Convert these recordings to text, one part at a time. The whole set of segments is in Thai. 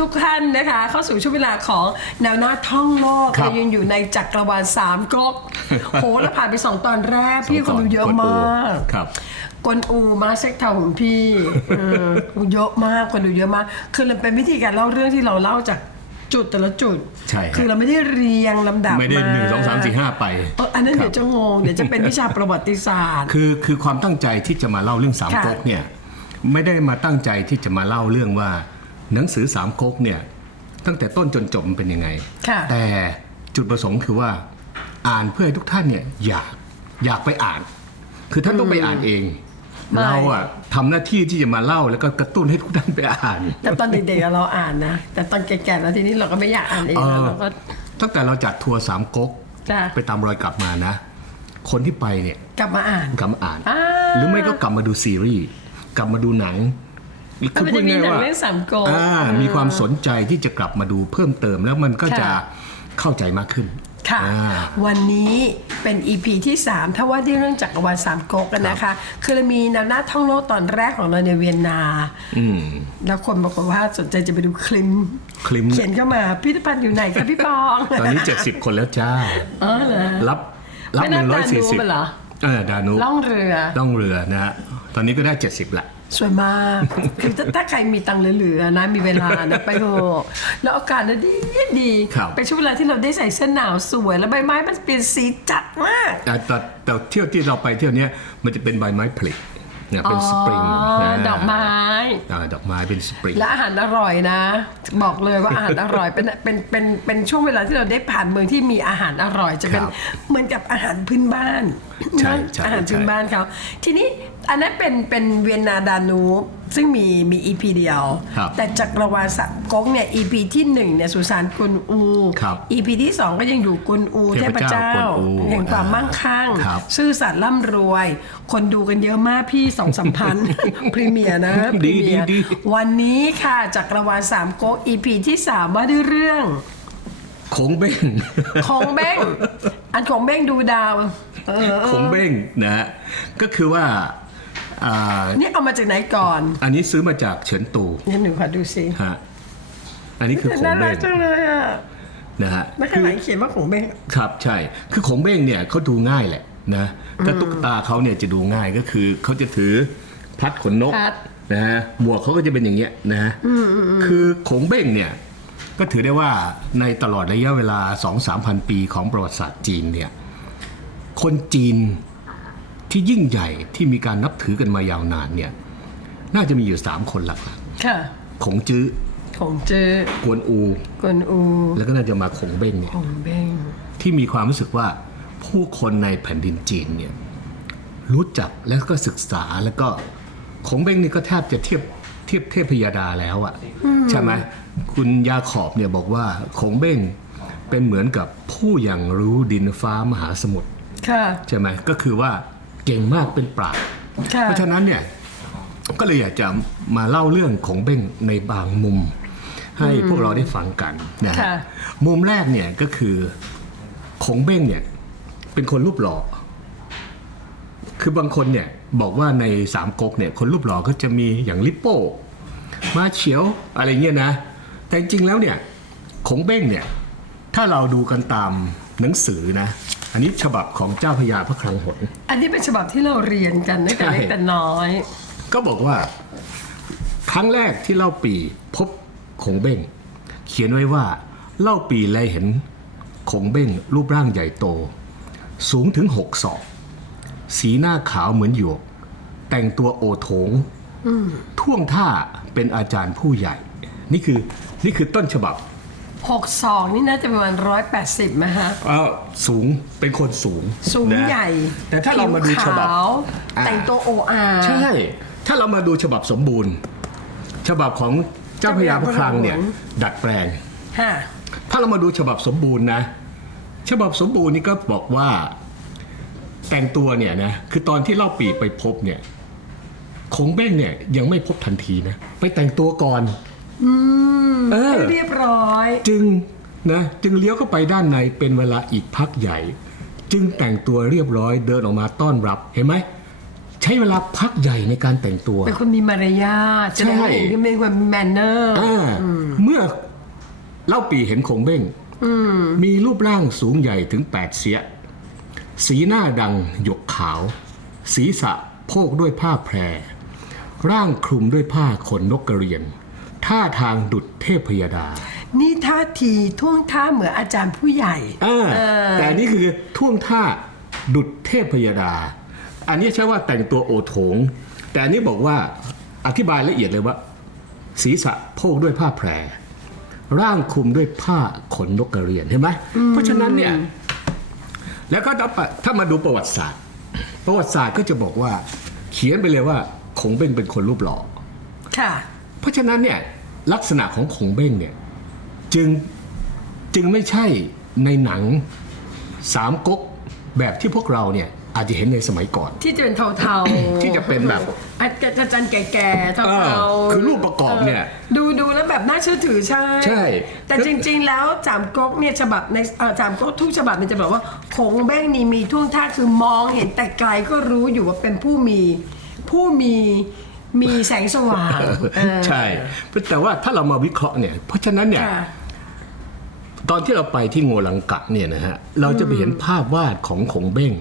ท่านผู้ชมทุกท่านนะคะ เข้าสู่ช่วงเวลาของแนวหน้าท่องโลกครับเรายังอยู่ในจักรวาลสามก๊กโหแล้วผ่านไปสองตอนแรก พี่คนดูเยอะมากครับกวนอูมาเซ็กเทาของพี่เออเยอะมากคนดูเยอะมาก คือมันเป็นวิธีการเล่าเรื่องที่เราเล่าจากจุดแต่ละจุด ใช่ครับ คือเราไม่ได้เรียงลำดับไม่ได้าหนึ่งสองสามสี่ห้าไป เอออันนั้นครับเดี๋ยวจะงงเดี๋ยวจะเป็นวิชาประวัติศาสตร์ คือคือความตั้งใจที่จะมาเล่าเรื่องสามค่ะก๊กเนี่ยไม่ได้มาตั้งใจที่จะมาเล่าเรื่องว่า หนังสือสามก๊กเนี่ยตั้งแต่ต้นจนจบมันเป็นยังไงค่ะแต่จุดประสงค์คือว่าอ่านเพื่อให้ทุกท่านเนี่ยอยากอยากไปอ่าน คือท่านต้องไปอ่านเองไม่เราอะทำหน้าที่ที่จะมาเล่าแล้วก็กระตุ้นให้ทุกท่านไปอ่าน แต่ตอนเด็กๆอะเราอ่านนะ แต่ตอนแก่ๆแล้วทีนี้เราก็ไม่อยากอ่านเองเอแล้วอเราก็ตั้งแต่เราจัดทัวร์สามก๊กจ้ะไปตามรอยกลับมานะ คนที่ไปเนี่ยกลับมาอ่านกลับมาอ่านอ่าหรือไม่ก็กลับมาดูซีรีส์กลับมาดูหนัง แต่มันจะมีหนังเรื่องสามก๊กอ่าเออมีความสนใจที่จะกลับมาดูเพิ่มเติมแล้วมันก็ค่ะจะเข้าใจมากขึ้นค่ะอ่าวันนี้เป็น EP ที่ 3 ถ้าว่าด้วยเรื่องจักรวาลสามก๊กกันนะคะ คือเรามีแนวหน้าท่องโลกตอนแรกของเราในเวียนนาอืมแล้วคนบอกว่าสนใจจะไปดูคลิมคลิมเขียนเข้ามาพิพิธภัณฑ์อยู่ไหนคะพี่ปอง ตอนนี้ 70 คนแล้วจ้าอ๋อเหรอรับรับไม่หน่านึ่งร้อยสี่สิบดานูปเหรอเออดานุล่องเรือต้องเรือนะฮะตอนนี้ก็ได้ 70ละ สวยมาก คือถ้าถ้าใครมีตังค์เหลือๆนะ มีเวลานะไปเถอะแล้วอากาศน่ะดีดีครับ เป็นช่วงเวลาที่เราได้ใส่เสื้อหนาวสวย แล้วใบไม้มันเปลี่ยนสีจัดมาก แต่แต่แต่เที่ยวที่เราไปเที่ยวเนี้ยมันจะเป็นใบไม้ผลิเนี่ยเป็นสปริงอ๋อนะดอกไม้ อ่าดอกไม้เป็นสปริง และอาหารอร่อยนะ บอกเลยว่าอาหารอร่อยเป็นเป็นเป็นเป็นช่วงเวลาที่เราได้ผ่านเมืองที่มีอาหารอร่อยจะเป็นครับเหมือนกับอาหารพื้นบ้านใช่นะใช่อาหารพื้นใช่บ้านเขาทีนี้ อันนั้นเป็นเป็นเวียนนาดานูปซึ่งมีมีอีพีเดียว ครับแต่จักรวาลสัตว์ก๊กเนี่ยอีพีที่หนึ่งเนี่ยสุสานกุนอูครับอีพีที่สองก็ยังอยู่กุนอูเทเทพพเจ้าเจ้ากวนอูแห่งความมั่งคั่ง ครับ ซื่อสัตย์ร่ำรวย คนดูกันเยอะมากพี่สองสามพัน พรีเมียร์นะพดีรีเมียร์ดีดี วันนี้ค่ะจักรวาลสามก๊ก EP ที่3ว่าด้วยเรื่อง โขงเบ้ง ของเบ้ง อันของเบ้งดูดาว เออโขงเบ้งนะฮะก็คือว่า อ่านี่เอามาจากไหนก่อนอันนี้ซื้อมาจากเฉินตูนี่หนูขอดูสิฮะอันนี้คือโขงน่ารัเบ้กงจังเลยอะนะฮะ แล้วข้างหลังเขียนว่าของเบ้ง ครับใช่ คือโขงเบ้งเนี่ยเขาดูง่ายแหละนะแต่ตุ๊กตาเขาเนี่ยจะดูง่ายก็คือเขาจะถือพัดขนนกพัด นะฮะหมวกเขาก็จะเป็นอย่างเงี้ยนะฮะคือโขงเบ้งเนี่ยก็ถือได้ว่าในตลอดระยะเวลา 2-3พันปีของประวัติศาสตร์จีนเนี่ยคนจีน ที่ยิ่งใหญ่ที่มีการนับถือกันมายาวนานเนี่ยน่าจะมีอยู่ 3 คนหลักค่ะๆขงจื้อของเจอกวนอู กวนอูแล้วก็น่าจะมาขงเบ้งเนี่ยของเบ้งที่มีความรู้สึกว่าผู้คนในแผ่นดินจีนเนี่ยรู้จักแล้วก็ศึกษาแล้วก็ขงเบ้งนี่ก็แทบจะเทียบเทียบเทพยดาแล้วอะใช่ไหมคุณยาขอบเนี่ยบอกว่าขงเบ้งเป็นเหมือนกับผู้อย่างรู้ดินฟ้ามหาสมุทร ค่ะ ใช่ไหมก็คือว่า เก่งมากเป็นปราชญ์ค่ะ เพราะฉะนั้นเนี่ยก็เลยอยากจะมาเล่าเรื่องของเบ้งในบางมุม ให้พวกเราได้ฟังกันนะฮะค่ะ มุมแรกเนี่ยก็คือของเบ้งเนี่ยเป็นคนรูปหล่อ คือบางคนเนี่ยบอกว่าในสามก๊กเนี่ยคนรูปหล่อก็จะมีอย่างลิปโป้มาเฉียวอะไรเงี้ยนะ แต่จริงๆแล้วเนี่ยของเบ้งเนี่ยถ้าเราดูกันตามหนังสือนะ อันนี้ฉบับของเจ้าพระยาพระคลังหน อันนี้เป็นฉบับที่เราเรียนกันตั้งแต่เล็กใช่แต่น้อย ก็บอกว่า ครั้งแรกที่เล่าปีพบขงเบ้ง เขียนไว้ว่า เล่าปีแลเห็นขงเบ้งรูปร่างใหญ่โต สูงถึงหกศอก สีหน้าขาวเหมือนหยวก แต่งตัวโอโถงท่วงท่าเป็นอาจารย์ผู้ใหญ่ นี่คือนี่คือต้นฉบับ หกสองนี่น่าจะประมาณร้อยแปดสิบไหมฮะ เอ่อสูงเป็นคนสูงสูงนะใหญ่แต่ถ้าเรามาดูผิวฉบับขาวอ่า แต่งตัวโออา ใช่ ถ้าเรามาดูฉบับสมบูรณ์ ฉบับของเจ้าพระยาพระคลังเนี่ย ดัดแปลง ฮะ ถ้าเรามาดูฉบับสมบูรณ์นะ ฉบับสมบูรณ์นี่ก็บอกว่า แต่งตัวเนี่ยนะ คือตอนที่เล่าปีไปพบเนี่ย คงเบ้งเนี่ยยังไม่พบทันทีนะ ไปแต่งตัวก่อน เออ ให้เรียบร้อย จึงนะจึงเลี้ยวเข้าไปด้านในเป็นเวลาอีกพักใหญ่ จึงแต่งตัวเรียบร้อยเดินออกมาต้อนรับเห็นไหม ใช้เวลาพักใหญ่ในการแต่งตัว เป็นคนมีมารยาทแสดงว่าเห็นที่เป็นคนมีแมนเนอร์อ่าเมื่อเล่าปีเห็นคงเบ้งมีรูปร่างสูงใหญ่ถึง 8 เสีย สีหน้าดังหยกขาว ศีรษะโพกด้วยผ้าแพร ร่างคลุมด้วยผ้าขนนกกระเรียน ท่าทางดุดเทพพยดา นี่ท่าทีท่วงท่าเหมือนอาจารย์ผู้ใหญ่อ่าเออแต่อันนี่คือท่วงท่าดุดเทพพยดา อันนี้ใช่ว่าแต่งตัวโอโถง แต่อันนี้บอกว่าอธิบายละเอียดเลยว่า ศีรษะโพกด้วยผ้าแพร ร่างคลุมด้วยผ้าขนนกกระเรียนเห็นไหมเพราะฉะนั้นเนี่ยแล้วก็ถ้าถ้ามาดูประวัติศาสตร์ ประวัติศาสตร์ก็จะบอกว่า เขียนไปเลยว่าคงเบ้งเป็นคนรูปหล่อค่ะ เพราะฉะนั้นเนี่ยลักษณะของคงเบ้งเนี่ยจึงจึงไม่ใช่ในหนังสามก๊กแบบที่พวกเราเนี่ยอาจจะเห็นในสมัยก่อน ที่จะเป็นเทาๆ ที่จะเป็นแบบอาจจะจันแก่ๆเทาเออๆคือรูปประกอบเนี่ยดูดูแล้วแบบน่าเชื่อถือใช่ใช่ แต่จริงๆแล้วจามก๊กเนี่ยฉบับในเอ่อจามก๊กทุกฉบับมันจะบอกว่าคงเบ้งนี่มีท่วงท่าคือมองเห็นแต่ไกลก็รู้อยู่ว่าเป็นผู้มีผู้มี มีแสงสว่างเออ ใช่ แต่ว่าถ้าเรามาวิเคราะห์เนี่ย เพราะฉะนั้นเนี่ย ค่ะตอนที่เราไปที่โงลังกะเนี่ยนะฮะ เราจะไปเห็นภาพวาดของขงเบ้ง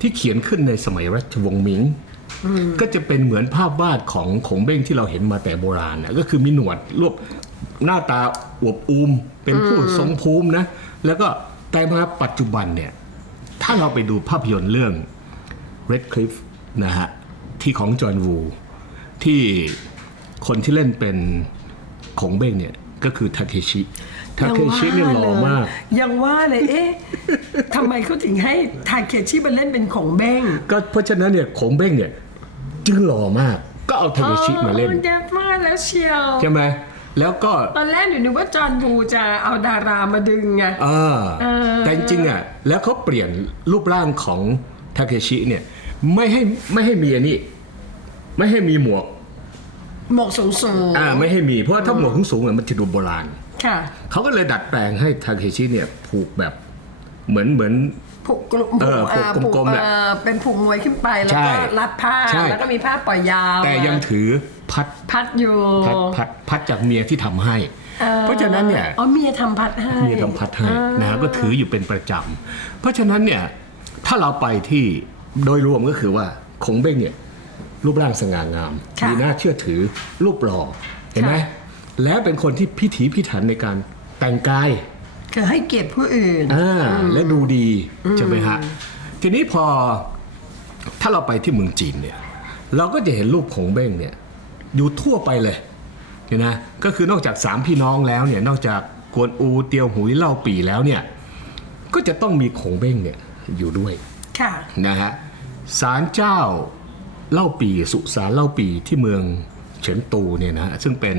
ที่เขียนขึ้นในสมัยรัชวงศ์หมิง ก็จะเป็นเหมือนภาพวาดของขงเบ้งที่เราเห็นมาแต่โบราณนะก็คือมีหนวดรวบหน้าตาอวบอูม เป็นผู้ทรงภูมินะ แล้วก็แต่มาปัจจุบันเนี่ย ถ้าเราไปดูภาพยนตร์เรื่อง Red Cliff นะฮะ ที่ของจอห์นวู ที่คนที่เล่นเป็นขงเบ้งเนี่ยก็คือทาเคชิทาเคชิเนี่ยหล่อมาก ยังว่าเลยเอ๊ะทำไมเขาถึงให้ทาเคชิมาเล่นเป็นของเบ้งก็เพราะฉะนั้นเนี่ยขงเบ้งเนี่ยจึงหล่อมาก ก็เอาทาเคชิมาเล่นอ๋อเด็ดมากแล้วเชียวใช่ไหมแล้วก็ตอนแรกหนูนึกว่าจอห์นบูจะเอาดารามาดึงไงเออเออแต่จริงๆอะแล้วเขาเปลี่ยนรูปร่างของทาเคชิเนี่ยไม่ให้ไม่ให้มีอันนี้ไม่ให้มีหมวก หมวกสูงสูงอ่าไม่ให้มี เพราะว่าถ้าหมวกสูงๆอะมันจะดูโบราณ ค่ะ เขาก็เลยดัดแปลงให้ทาเคชิเนี่ยผูกแบบเหมือนเหมือน ผูกกลุ่มเออผูกอ่ากลมๆผูเนี่ยเอ่อเป็นผูกมวยขึ้นไปแล้วใช่ก็รัดผ้าใช่ แล้วก็มีผ้าปล่อยยาวแต่ยังถือพัดพัดอยู่พัดพัดพัดจากเมียที่ทำให้ออเพราะฉะนั้นเนี่ย อ๋อเมียทำพัดให้เมียทำพัดให้นะฮะก็ถืออยู่เป็นประจำ เพราะฉะนั้นเนี่ยถ้าเราไปที่โดยรวมก็คือว่าคงเบ้งเนี่ย รูปร่างสง่างาม ค่ะมีน่าเชื่อถือรูปหล่อเห็นไหมค่ะ และเป็นคนที่พิถีพิถันในการแต่งกาย คือให้เกียรติผู้อื่น อ่าและดูดีใช่ไหมฮะ ทีนี้พอถ้าเราไปที่เมืองจีนเนี่ย เราก็จะเห็นรูปของเบ้งเนี่ยอยู่ทั่วไปเลยเห็นนะก็คือนอกจากสามพี่น้องแล้วเนี่ยนอกจากกวนอูเตียวหุยเล่าปีแล้วเนี่ยก็จะต้องมีขงเบ้งเนี่ยอยู่ด้วยค่ะ นะฮะศาลเจ้า เล่าปีสุสานเล่าปีที่เมืองเฉินตูเนี่ยนะฮะซึ่งเป็น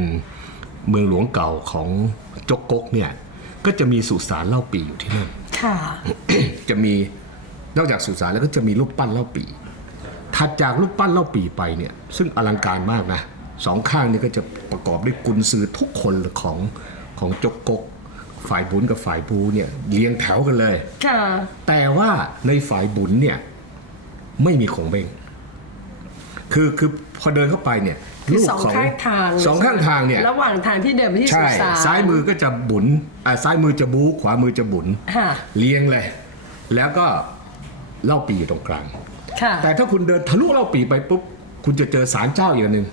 เมืองหลวงเก่าของจกกกเนี่ยก็จะมีสุสานเล่าปีอยู่ที่นั่นค่ะจะมีนอกจากสุสานแล้วก็จะมีรูปปั้นเล่าปีถัดจากรูปปั้นเล่าปีไปเนี่ยซึ่งอลังการมากนะสองข้างนี่ก็จะประกอบด้วยกุนซือทุกคนของของจกกกฝ่ายบุญกับฝ่ายบูเนี่ยเรียงแถวกันเลยค่ะแต่ว่าในฝ่ายบุญเนี่ยไม่มีของเบง คือคือพอเดินเข้าไปเนี่ยคือรูปสองข้างทางสองข้างทางเนี่ยระหว่างทางที่เดินไปที่สุใช่สานซ้ายมือก็จะบุญอ่าซ้ายมือจะบูขวามือจะบุญค่ะเลี้ยงเลย แล้วก็เล่าปีอยู่ตรงกลางค่ะแต่ถ้าคุณเดินทะลุเล่าปีไปปุ๊บคุณจะเจอศาลเจ้าอีกอันหนึ่ง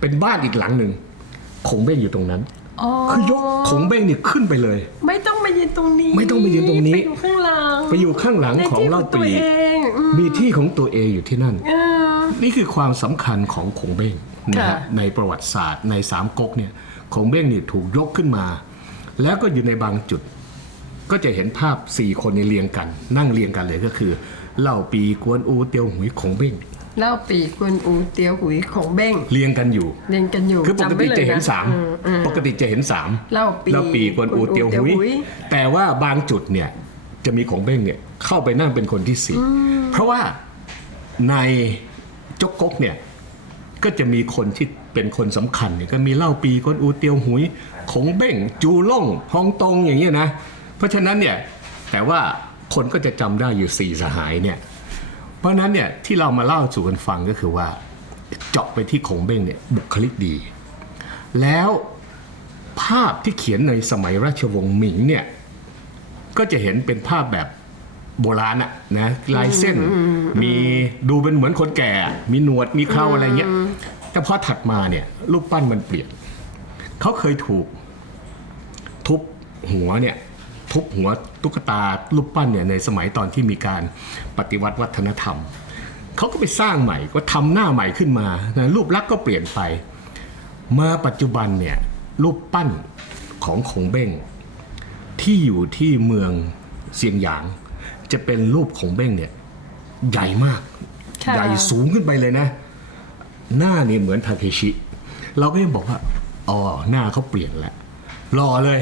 เป็นบ้านอีกหลังหนึ่งขงเบ้งอยู่ตรงนั้นอ๋อคือยกขงเบ้งนี่ขึ้นไปเลย ไม่ต้องมายืนตรงนี้ ไม่ต้องมายืนตรงนี้ ไปอยู่ข้างหลังไปอยู่ข้างหลังในของที่เล่าตัวปีเองอืมมีที่ของตัวเองอยู่ที่นั่นเออ นี่คือความสำคัญของขงเบ้งนะฮะค่ะในประวัติศาสตร์ในสามก๊กเนี่ยขงเบ้งนี่ถูกยกขึ้นมา แล้วก็อยู่ในบางจุด ก็จะเห็นภาพสี่คนในเรียงกัน นั่งเรียงกันเลยก็คือเล่าปีกวนอูเตียวหุยขงเบ้งเล่าปีกวนอูเตียวหุยของเบ้งเรียงกันอยู่เรียนกันอยู่คือปกจำไว้ติลยจะเห็นสามอือืมปกติจะเห็นสามเล่าปีเล่าปีกวนอูเตียวหุยกวนอูเตียวหุยแต่ว่าบางจุดเนี่ยจะมีของเบ้งเนี่ยเข้าไปนั่งเป็นคนที่สี่เพราะว่าใน จกกกเนี่ยก็จะมีคนที่เป็นคนสำคัญเนี่ยก็มีเล่าปีกวนอูเตียวหุยขงเบ้งจูล่งฮองตงอย่างเงี้ยนะ เพราะฉะนั้นเนี่ยแต่ว่าคนก็จะจำได้อยู่สี่สหายเนี่ยเพราะฉะนั้นเนี่ยที่เรามาเล่าสู่กันฟังก็คือว่าเจาะไปที่ขงเบ้งเนี่ยบุคลิกดี แล้วภาพที่เขียนในสมัยราชวงศ์หมิงเนี่ยก็จะเห็นเป็นภาพแบบ โบราณอะนะลายเส้นมีดูเป็นเหมือนคนแก่อะมีหนวดมีเคราอะไรเงี้ย แต่พอถัดมาเนี่ยรูปปั้นมันเปลี่ยนเขาเคยถูก ทุบหัวเนี่ยทุบหัวตุ๊กตารูปปั้นเนี่ยในสมัยตอนที่มีการปฏิวัติวัฒนธรรมเขาก็ไปสร้างใหม่ก็ทำหน้าใหม่ขึ้นมานะรูปลักษณ์ก็เปลี่ยนไป มาปัจจุบันเนี่ยรูปปั้นของขงเบ้งที่อยู่ที่เมืองเซียงหยาง จะเป็นรูปของเบ้งเนี่ย ใหญ่มาก ค่ะใหญ่สูงขึ้นไปเลยนะ หน้านี่เหมือนทาเคชิ เราก็ยังบอกว่าอ๋อหน้าเขาเปลี่ยนแล้วหล่อเลย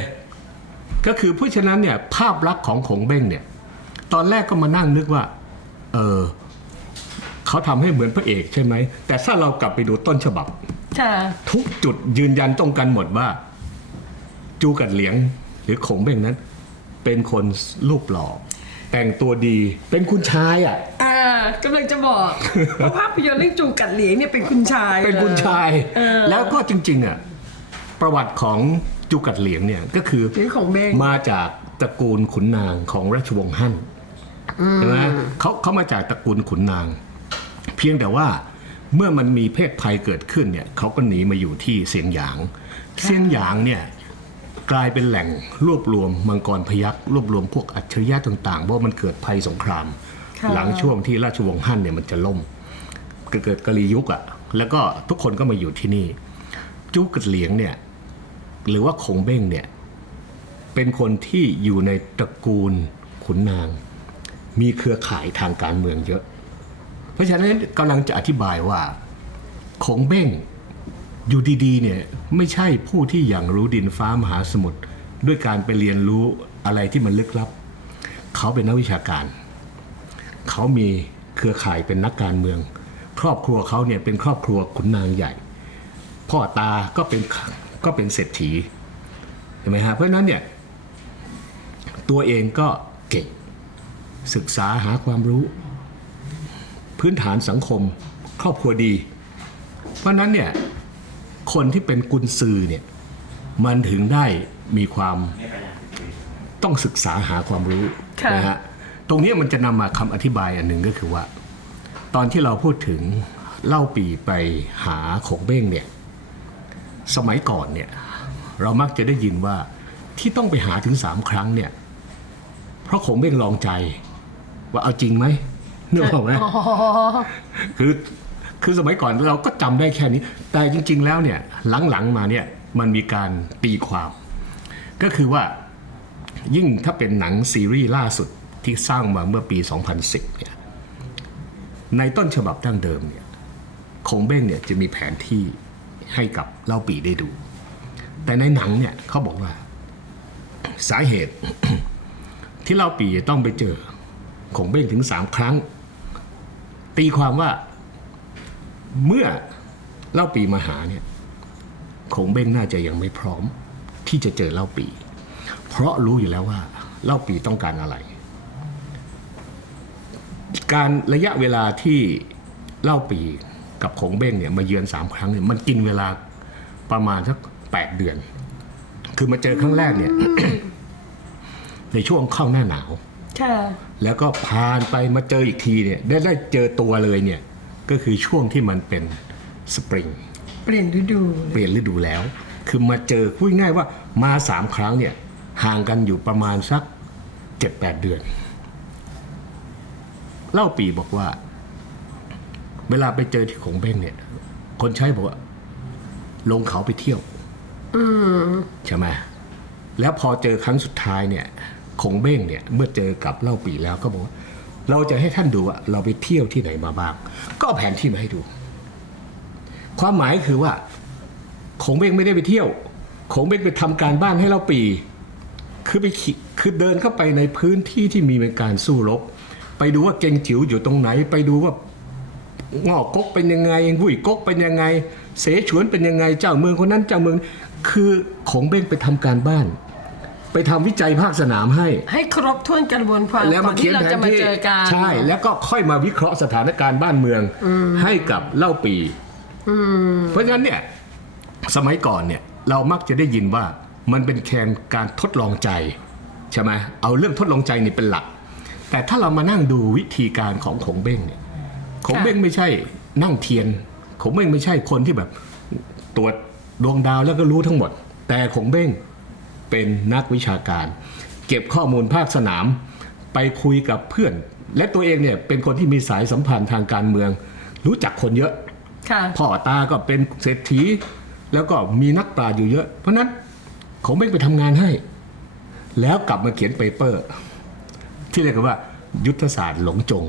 ก็คือเพราะฉะนั้นเนี่ยภาพลักษณ์ของขงเบ้งเนี่ย ตอนแรกก็มานั่งนึกว่า เออเขาทำให้เหมือนพระเอกใช่ไหม แต่ถ้าเรากลับไปดูต้นฉบับ ค่ะทุกจุดยืนยันตรงกันหมดว่า จูกัดเหลียงหรือขงเบ้งนั้น เป็นคนรูปหล่อ แต่งตัวดี เป็นคุณชายอะ อ่ากำลังจะบอกว่าภาพยนตร์เรื่องจูกัดเหลียงเนี่ยเป็นคุณชายเป็นคุณชายเออแล้วก็จริง ๆอะประวัติของจูกัดเหลียงเนี่ยก็คือหรือของเบ้งมาจากตระกูลขุนนางของราชวงศ์ฮั่นใช่ไหมเขาเขามาจากตระกูลขุนนาง เพียงแต่ว่าเมื่อมันมีเพศภัยเกิดขึ้นเนี่ยเขาก็หนีมาอยู่ที่เสียงหยางเสียงหยางเนี่ย กลายเป็นแหล่งรวบรวมมังกรพยักรวบรวมพวกอัจฉริยะต่างๆเพราะว่ามันเกิดภัยสงคราม ค่ะ หลังช่วงที่ราชวงศ์ฮั่นเนี่ยมันจะล่มเกิดกะลียุคอะ่ะแล้วก็ทุกคนก็มาอยู่ที่นี่จูกัดเหลียงเนี่ยหรือว่าคงเบ้งเนี่ยเป็นคนที่อยู่ในตระกูลขุนนาง มีเครือข่ายทางการเมืองเยอะ เพราะฉะนั้นกำลังจะอธิบายว่าคงเบ้งอยู่ดีๆเนี่ย ไม่ใช่ผู้ที่อย่างรู้ดินฟ้ามหาสมุทรด้วยการไปเรียนรู้อะไรที่มันลึกลับ เขาเป็นนักวิชาการ เขามีเครือข่ายเป็นนักการเมือง ครอบครัวเขาเนี่ยเป็นครอบครัวขุนนางใหญ่ พ่อตาก็เป็นก็เป็นเศรษฐีเห็นไหมฮะเพราะฉะนั้นเนี่ยตัวเองก็เก่งศึกษาหาความรู้ พื้นฐานสังคม ครอบครัวดี เพราะฉะนั้นเนี่ย คนที่เป็นกุญซือเนี่ยมันถึงได้มีความต้องศึกษาหาความรู้ค่ะนะฮะตรงนี้มันจะนำมาคำอธิบายอันหนึ่งก็คือว่า ตอนที่เราพูดถึงเล่าปีไปหาขงเบ้งเนี่ยสมัยก่อนเนี่ยเรามักจะได้ยินว่าที่ต้องไปหาถึงสามครั้งเนี่ยเพราะขงเบ้งลองใจว่าเอาจริงไหมนึกออกไหมอ๋อคือ คือสมัยก่อนเราก็จำได้แค่นี้ แต่จริง ๆ แล้วเนี่ยหลังๆมาเนี่ยมันมีการตีความ ก็คือว่ายิ่งถ้าเป็นหนังซีรีส์ล่าสุดที่สร้างมาเมื่อปี 2010 เนี่ยในต้นฉบับดั้งเดิมเนี่ยคงเบ้งเนี่ยจะมีแผนที่ให้กับเล่าปีได้ดู แต่ในหนังเนี่ยเขาบอกว่าสาเหตุที่เล่าปีต้องไปเจอคงเบ้งถึงสามครั้ง ตีความว่า เมื่อเล่าปีมาหาเนี่ยคงเบ้งน่าจะยังไม่พร้อมที่จะเจอเล่าปี เพราะรู้อยู่แล้วว่าเล่าปีต้องการอะไร การระยะเวลาที่เล่าปีกับคงเบ้งเนี่ยมาเยือนสามครั้งเนี่ยมันกินเวลาประมาณสักแปดเดือน คือมาเจอครั้งแรกเนี่ยในช่วงเข้าหน้าหนาวค่ะแล้วก็ผ่านไปมาเจออีกทีเนี่ย ได้ได้เจอตัวเลยเนี่ย ก็คือช่วงที่มันเป็นสปริงเปลี่ยนฤดู เปลี่ยนฤดูแล้ว คือมาเจอพูดง่ายว่ามาสามครั้งเนี่ยห่างกันอยู่ประมาณสักเจ็ดแปดเดือน เล่าปีบอกว่า เวลาไปเจอที่ขงเบ้งเนี่ย คนใช้บอกว่า ลงเขาไปเที่ยวอืมใช่ไหมแล้วพอเจอครั้งสุดท้ายเนี่ย คงเบ้งเนี่ย เมื่อเจอกับเล่าปีแล้วก็บอกว่า เราจะให้ท่านดูว่าเราไปเที่ยวที่ไหนมาบ้าง ก็เอาแผนที่มาให้ดู ความหมายคือว่าคงเบงไม่ได้ไปเที่ยวคงเบงไปทำการบ้านให้เล่าปี คือไปคือเดินเข้าไปในพื้นที่ที่มีการสู้รบ ไปดูว่าเกงจิ๋วอยู่ตรงไหน ไปดูว่างอกก๊กเป็นยังไงหุ่ยก๊กเป็นยังไง เสฉวนเป็นยังไง เจ้าเมืองคนนั้นเจ้าเมือง คือของเบ้งไปทำการบ้าน ไปทำวิจัยภาคสนามให้ ให้ครบถ้วนกระบวนความแล้วก่มาอนเขียที่นเราแผจะนมาที่เจอกัน ใช่ แล้วก็ค่อยมาวิเคราะห์สถานการณ์บ้านเมืองให้กับเล่าปีเพราะฉะนั้นเนี่ยสมัยก่อนเนี่ยเรามักจะได้ยินว่ามันเป็นแคนการทดลองใจใช่ไหมเอาเรื่องทดลองใจนี่เป็นหลัก แต่ถ้าเรามานั่งดูวิธีการของขงเบ้งเนี่ยขงเบ้งไม่ใช่นั่งเทียนขงเบ้งไม่ใช่คนที่แบบตรวจดวงดาวแล้วก็รู้ทั้งหมด แต่ขงเบ้ง เป็นนักวิชาการ เก็บข้อมูลภาคสนาม ไปคุยกับเพื่อน และตัวเองเนี่ยเป็นคนที่มีสายสัมพันธ์ทางการเมือง รู้จักคนเยอะค่ะพ่อตาก็เป็นเศรษฐี แล้วก็มีนักปราชญ์อยู่เยอะ เพราะฉะนั้นเขาไม่ไปทำงานให้ แล้วกลับมาเขียนเปเปอร์ ที่เรียกกันว่า ยุทธศาสตร์หลงจง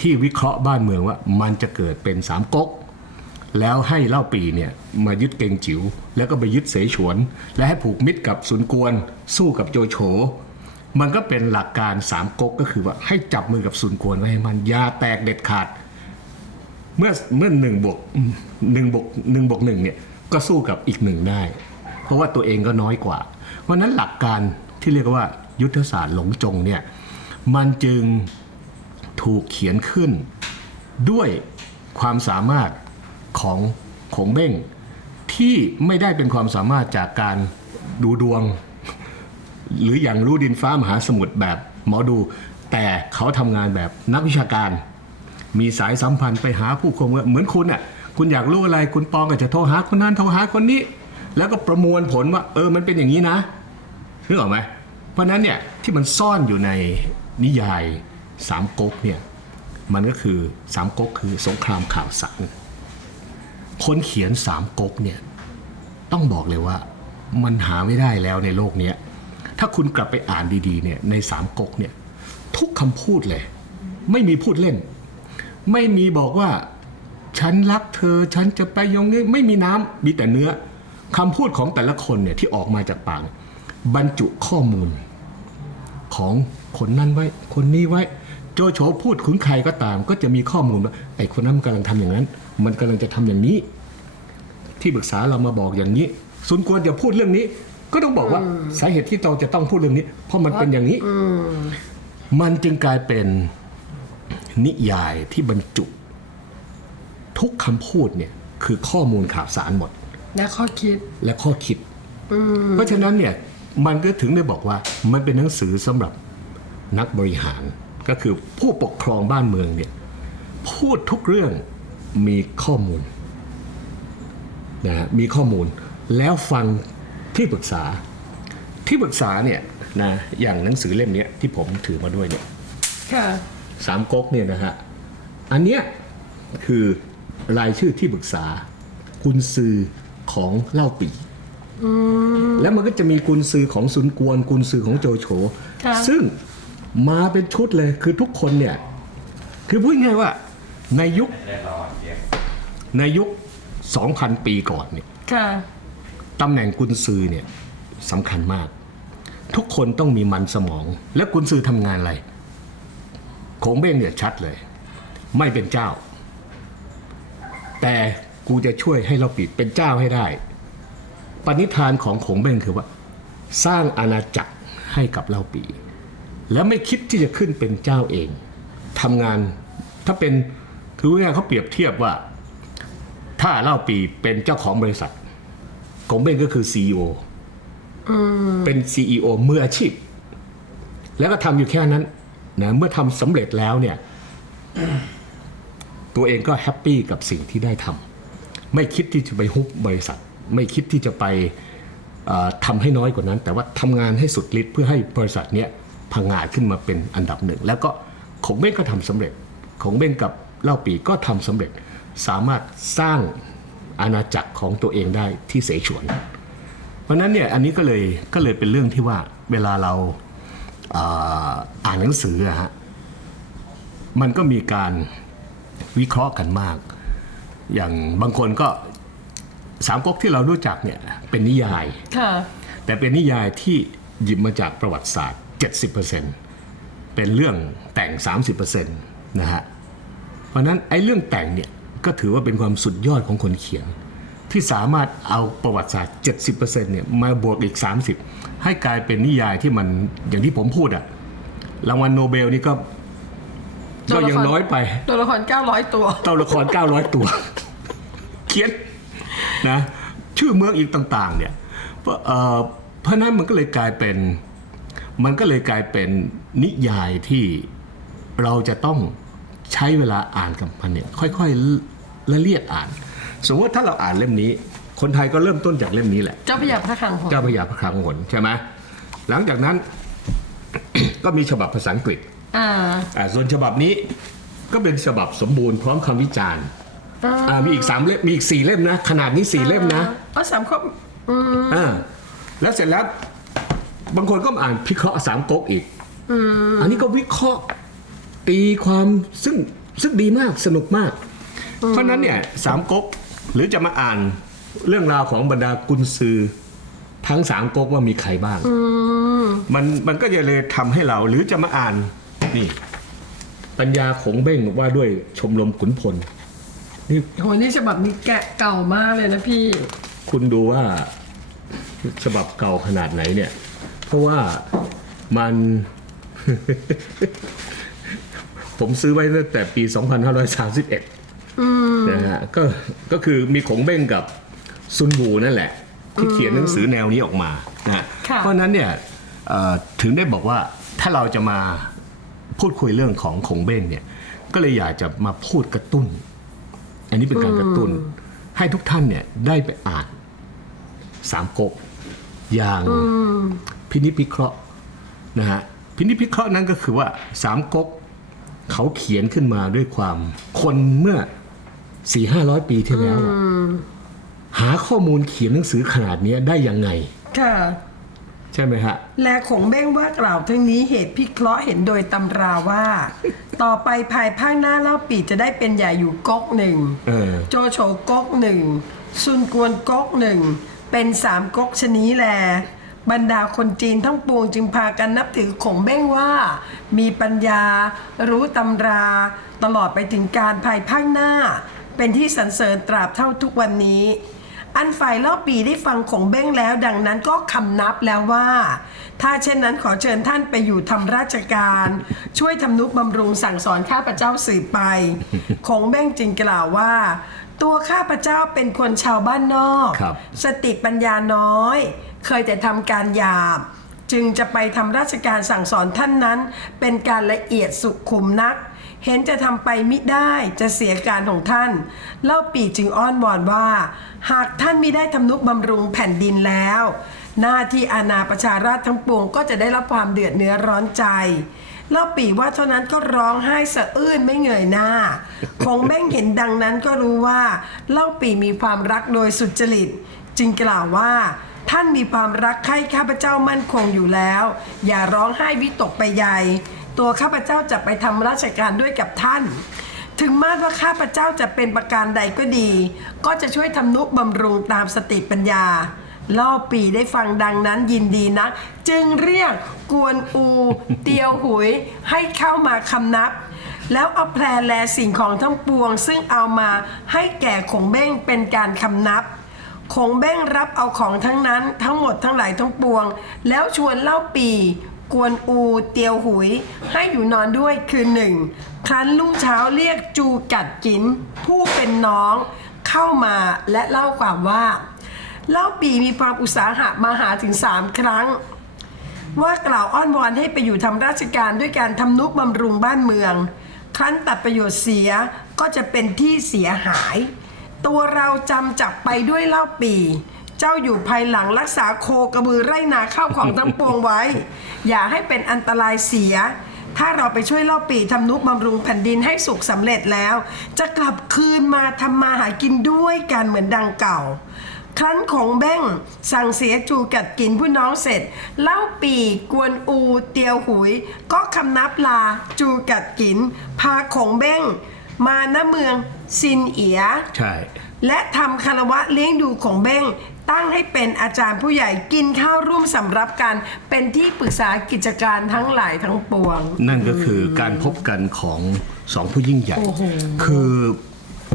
ที่วิเคราะห์บ้านเมืองว่ามันจะเกิดเป็นสามก๊ก แล้วให้เล่าปีเนี่ยมายึดเกงจิ๋วแล้วก็ไปยึดเสฉวน และให้ผูกมิตรกับซุนกวน สู้กับโจโฉมันก็เป็นหลักการสามก๊กก็คือว่าให้จับมือกับซุนกวนไว้ให้มันอยาแตกเด็ดขาด เมื่อเมื่อหนึ่งบวกหนึ่งบวกหนึ่งบวกหนึ่งเนี่ยก็สู้กับอีกหนึ่งได้ เพราะว่าตัวเองก็น้อยกว่า เพราะนั้นหลักการที่เรียกว่ายุทธศาสตร์หลงจงเนี่ยมันจึงถูกเขียนขึ้นด้วยความสามารถ ของของเบ้งที่ไม่ได้เป็นความสามารถจากการดูดวง หรืออย่างรู้ดินฟ้ามหาสมุทรแบบหมอดู แต่เขาทำงานแบบนักวิชาการ มีสายสัมพันธ์ไปหาผู้คนเหมือนคุณอะคุณอยากรู้อะไรคุณปองก็จะโทรหาคนนั้นโทรหาคนนี้ แล้วก็ประมวลผลว่า เออมันเป็นอย่างนี้นะนึกออกไหมเพราะนั้นเนี่ยที่มันซ่อนอยู่ในนิยายสามก๊กเนี่ยมันก็คือสามก๊กคือสงครามข่าวสาร คนเขียนสามก๊กเนี่ยต้องบอกเลยว่ามันหาไม่ได้แล้วในโลกเนี้ยถ้าคุณกลับไปอ่านดีๆเนี่ยในสามก๊กเนี่ยทุกคำพูดเลย ไม่มีพูดเล่น ไม่มีบอกว่า ฉันรักเธอ ฉันจะไปยางนี้ไม่มีน้ำมีแต่เนื้อคำพูดของแต่ละคนเนี่ยที่ออกมาจากปากบรรจุข้อมูลของคนนั้นไว้ คนนี้ไว้ จโฉพูดขุนใครก็ตาม ก็จะมีข้อมูลว่าไอ้คนนั้นมันกำลังทำอย่างนั้น มันกำลังจะทำอย่างนี้ ที่ปรึกษาเรามาบอกอย่างนี้สุนควรจะพูดเรื่องนี้ ก็ต้องบอกว่าสาเหตุที่เราจะต้องพูดเรื่องนี้ เพราะมันเป็นอย่างนี้มันจึงกลายเป็นนิยายที่บรรจุ ทุกคำพูดเนี่ยคือข้อมูลข่าวสารหมด และข้อคิดและข้อคิดเพราะฉะนั้นเนี่ยมันก็ถึงได้บอกว่ามันเป็นหนังสือสำหรับนักบริหาร ก็คือผู้ปกครองบ้านเมืองเนี่ยพูดทุกเรื่องมีข้อมูลนะฮะมีข้อมูลแล้วฟังที่ปรึกษาที่ปรึกษาเนี่ยนะอย่างหนังสือเล่มเนี้ยที่ผมถือมาด้วยเนี่ยค่ะสามก๊กเนี่ยนะฮะอันเนี้ยคือรายชื่อที่ปรึกษากุนซือของเล่าปีแล้วมันก็จะมีกุนซือของซุนกวนกุนซือของโจโฉค่ะซึ่ง มาเป็นชุดเลยคือทุกคนเนี่ย คือพูดง่ายๆว่าในยุคในยุค 2,000 ปีก่อนเนี่ยค่ะตำแหน่งกุนซือเนี่ยสำคัญมาก ทุกคนต้องมีมันสมอง และกุนซือทำงานอะไรโขงเบ้งเนี่ยชัดเลย ไม่เป็นเจ้า แต่กูจะช่วยให้เราปิดเป็นเจ้าให้ได้ ปณิธานของโขงเบ้งคือว่า สร้างอาณาจักรให้กับเล่าปี แล้วไม่คิดที่จะขึ้นเป็นเจ้าเองทำงานถ้าเป็นคือว่าเขาเปรียบเทียบว่า ถ้าเล่าปีเป็นเจ้าของบริษัทของเบ้งก็คือ CEO เป็น CEO มืออาชีพ แล้วก็ทำอยู่แค่นั้นนะเมื่อทำสำเร็จแล้วเนี่ยตัวเองก็แฮปปี้กับสิ่งที่ได้ทำไม่คิดที่จะไปฮุบบริษัท ไม่คิดที่จะไปเอ่อทำให้น้อยกว่านั้น แต่ว่าทำงานให้สุดฤทธิ์เพื่อให้บริษัทเนี้ย พังงาดขึ้นมาเป็นอันดับหนึ่ง แล้วก็ของเบ้งก็ทำสำเร็จ ของเบ้งกับเล่าปีก็ทำสำเร็จ สามารถสร้างอาณาจักรของตัวเองได้ที่เสฉวน เพราะฉะนั้นเนี่ยอันนี้ก็เลยก็เลยเป็นเรื่องที่ว่าเวลาเราอ่าอ่านหนังสืออะฮะมันก็มีการวิเคราะห์กันมาก อย่างบางคนก็สามก๊กที่เรารู้จักเนี่ยเป็นนิยายค่ะแต่เป็นนิยายที่หยิบมาจากประวัติศาสตร์ 70%เป็นเรื่องแต่ง 30%นะฮะเพราะฉะนั้นไอ้เรื่องแต่งเนี่ยก็ถือว่าเป็นความสุดยอดของคนเขียน ที่สามารถเอาประวัติศาสตร์ 70%เนี่ยมาบวกอีก 30 ให้กลายเป็นนิยายที่มันอย่างที่ผมพูดอะรางวัลโนเบลนี่ก็ก็ยังน้อยไป ตัวละคร 900 ตัว ตัวละคร 900 ตัว เขียนนะชื่อเมืองอีกต่าง ๆ เนี่ยเพราะเอ่อเพราะนั้นมันก็เลยกลายเป็น มันก็เลยกลายเป็นนิยายที่เราจะต้องใช้เวลาอ่านกับมันเนี่ยค่อยๆละเลียดอ่าน สมมติว่าถ้าเราอ่านเล่มนี้ คนไทยก็เริ่มต้นจากเล่มนี้แหละ เจ้าพระยาพระคลังหนเจ้าพระยาพระคลังหนใช่ไหมหลังจากนั้น ก็มีฉบับภาษาอังกฤษอ่าอ่าส่วนฉบับนี้ก็เป็นฉบับสมบูรณ์พร้อมคำวิจารณ์อ่ามีอีกสามเล่มมีอีกสี่เล่มนะ ขนาดนี้สี่เล่มนะเอาสามครบอืม อ่าแล้วเสร็จแล้ว บางคนก็มาอ่านพิเคราะห์สามก๊กอีกอันนี้ก็วิเคราะห์ตีความซึ่งซึ่งดีมากสนุกมาก เพราะฉะนั้นเนี่ยสามก๊กหรือจะมาอ่านเรื่องราวของบรรดากุนซือทั้งสามก๊กว่ามีใครบ้างมันมันก็จะเลยทำให้เราหรือจะมาอ่านนี่ ปัญญาขงเบ้งว่าด้วยชมรมขุนพลนี่โหนี่ฉบับนี้แกะเก่ามากเลยนะพี่ คุณดูว่าฉบับเก่าขนาดไหนเนี่ย เพราะว่ามัน ผมซื้อไว้ตั้งแต่ปี 2531นะฮะก็ก็คือมีขงเบ้งกับซุนบูนั่นแหละ ที่เขียนหนังสือแนวนี้ออกมานะฮะค่ะเพราะฉะนั้นเนี่ยเอ่อถึงได้บอกว่าถ้าเราจะมาพูดคุยเรื่องของขงเบ้งเนี่ย ก็เลยอยากจะมาพูดกระตุ้น อันนี้เป็นการกระตุ้น ให้ทุกท่านเนี่ยได้ไปอ่านสามก๊ก อย่างพินิจพิเคราะห์นะฮะพินิจพิเคราะห์นั้นก็คือว่าสามก๊กเขาเขียนขึ้นมาด้วยความ คนเมื่อสี่ห้าร้อยปีที่แล้วอะหาข้อมูลเขียนหนังสือขนาดเนี้ยได้ยังไง ค่ะ ใช่ไหมฮะ และขงเบ้งว่ากล่าวทั้งนี้เหตุพิเคราะห์เห็นโดยตำราว่า ต่อไปภายภาคหน้าเล่าปีจะได้เป็นใหญ่อยู่ก๊กหนึ่งเออโจโฉก๊กหนึ่งซุนกวนก๊กหนึ่ง เป็นสามก๊กชนีแล บรรดาคนจีนทั้งปวงจึงพากันนับถือขงเบ้งว่า มีปัญญา รู้ตำรา ตลอดไปถึงการภายภาคหน้า เป็นที่สรรเสริญตราบเท่าทุกวันนี้ อันฝ่ายเล่าปีได้ฟังของเบ้งแล้ว ดังนั้นก็คำนับแล้วว่า ถ้าเช่นนั้นขอเชิญท่านไปอยู่ทำราชการ ช่วยทำนุบำรุงสั่งสอนข้าพเจ้าสืบไป ของเบ้งจึงกล่าวว่า ตัวข้าพเจ้าเป็นคนชาวบ้านนอก ครับ สติปัญญาน้อย เคยแต่ทำการหยาบ จึงจะไปทำราชการสั่งสอนท่านนั้น เป็นการละเอียดสุขุมนัก เห็นจะทำไปมิได้จะเสียการของท่าน เล่าปีจึงอ้อนวอนว่า หากท่านมิได้ทำนุบำรุงแผ่นดินแล้ว หน้าที่อาณาประชาราชทั้งปวงก็จะได้รับความเดือดเนื้อร้อนใจ เล่าปีว่าเท่านั้นก็ร้องไห้สะอื้นไม่เงยหน้า คงแม่งเห็นดังนั้นก็รู้ว่า เล่าปีมีความรักโดยสุจริต จึงกล่าวว่า ท่านมีความรักใคร่ข้าพเจ้ามั่นคงอยู่แล้ว อย่าร้องไห้วิตกไปใหญ่ตัวข้าพเจ้าจะไปทำราชการด้วยกับท่าน ถึงแม้ว่าข้าพเจ้าจะเป็นประการใดก็ดี ก็จะช่วยทำนุบำรุงตามสติปัญญา ล่อปีได้ฟังดังนั้นยินดีนัก จึงเรียกกวนอู เตียวหุยให้เข้ามาคำนับ แล้วเอาแพรแลสิ่งของทั้งปวง ซึ่งเอามาให้แก่ขงเบ้งเป็นการคำนับคงเบ้งรับเอาของทั้งนั้นทั้งหมดทั้งหลายทั้งปวง แล้วชวนเล่าปีกวนอูเตียวหุย ให้อยู่นอนด้วยคืนหนึ่ง ครั้นรุ่งเช้าเรียกจูกัดกิน ผู้เป็นน้องเข้ามาและเล่าความว่า เล่าปีมีความอุตสาหะมาหาถึงสามครั้ง ว่ากล่าวอ้อนวอนให้ไปอยู่ทำราชการด้วยการทำนุบำรุงบ้านเมือง ครั้นตัดประโยชน์เสียก็จะเป็นที่เสียหาย ตัวเราจำจับไปด้วยเล่าปีเจ้าอยู่ภายหลังรักษาโคกระบือไร่นาข้าวของทั้งปวงไว้ อย่าให้เป็นอันตรายเสีย ถ้าเราไปช่วยเล่าปีทำนุบำรุงแผ่นดินให้สุขสำเร็จแล้ว จะกลับคืนมาทำมาหากินด้วยกันเหมือนดังเก่า ครั้นของเบ้งสั่งเสียจูกัดกินผู้น้องเสร็จ เล่าปีกวนอูเตียวหุย ก็คำนับลาจูกัดกิน พาของเบ้งมาณเมืองซินเอีย ใช่ และทำคารวะเลี้ยงดูของเบ้งตั้งให้เป็นอาจารย์ผู้ใหญ่กินข้าวร่วมสำรับกัน เป็นที่ปรึกษากิจการทั้งหลายทั้งปวง นั่นก็คือการพบกันของสองผู้ยิ่งใหญ่โอ้โหคือ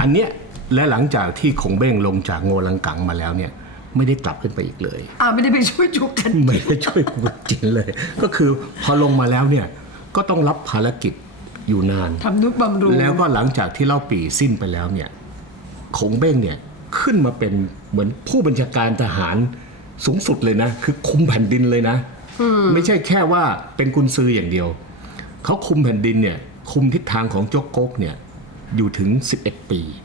อันเนี้ย และหลังจากที่คงเบ้งลงจากโงลังกังมาแล้วเนี่ยไม่ได้กลับขึ้นไปอีกเลย อ่าไม่ได้ไปช่วยจุกกันไม่ได้ช่วยกูจินเลย ก็คือพอลงมาแล้วเนี่ยก็ต้องรับภารกิจอยู่นานทำนุบำรุงแล้วก็หลังจากที่เล่าปีสิ้นไปแล้วเนี่ยคงเบ้งเนี่ยขึ้นมาเป็นเหมือนผู้บัญชาการทหารสูงสุดเลยนะ คือคุมแผ่นดินเลยนะไม่ใช่แค่ว่าเป็นกุนซืออย่างเดียว เขาคุมแผ่นดินเนี่ยคุมทิศทางของโจกก๊กเนี่ยอยู่ถึง 11 ปี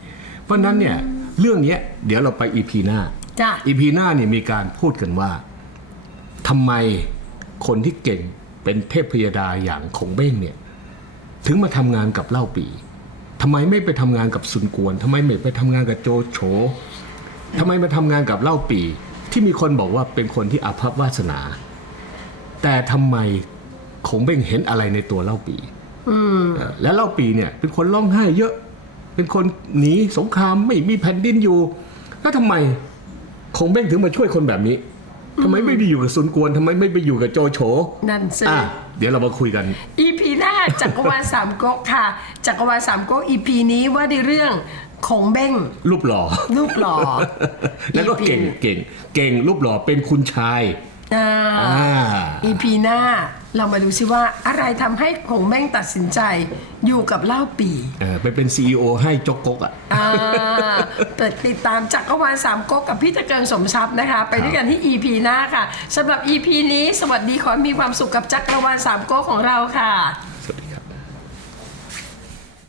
เพ ราะฉะนั้นเนี่ยเรื่องเนี้ยเดี๋ยวเราไปอีพีหน้าจ้ะอีพีหน้าเนี่ยมีการพูดกันว่าทำไมคนที่เก่งเป็นเทพพยดาอย่างคงเบ้งเนี่ยถึงมาทำงานกับเล่าปีทำไมไม่ไปทำงานกับซุนกวนทำไมไม่ไปทำงานกับโจโฉทำไมมาทำงานกับเล่าปี ที่มีคนบอกว่าเป็นคนที่อาภัพวาสนา แต่ทำไมคงเบ้งเห็นอะไรในตัวเล่าปีเออและเล่าปีเนี่ย เป็นคนร้องไห้เยอะ เป็นคนหนีสงครามไม่มีแผ่นดินอยู่ แล้วทำไมคงเบ้งถึงมาช่วยคนแบบนี้ทำไมไม่ไปอยู่กับซุนกวนทำไมไม่ไปอยู่กับโจโฉนั่นสิ อะเดี๋ยวเรามาคุยกัน อีพีหน้าจักรวาลสามก๊กค่ะ จักรวาลสามก๊กอีพีนี้ว่าในเรื่องของเบ้งรูปหล่อรูปหล่อ แล้วก็ EP เก่งเก่งเก่งรูปหล่อเป็นคุณชายอ่า อ่า อีพีหน้า เรามาดูซิว่าอะไรทำให้คงเบ้งตัดสินใจอยู่กับเล่าปีเออไปเป็น CEO ให้จกกกอะ อ่าเปิดติดตามจักรวาลสามก๊กกับพี่ตะเกิงสมทรัพย์นะคะ ไปด้วยกันที่ EP หน้าค่ะสำหรับ EP นี้สวัสดีขอให้มีความสุขกับจักรวาลสามก๊กของเราค่ะ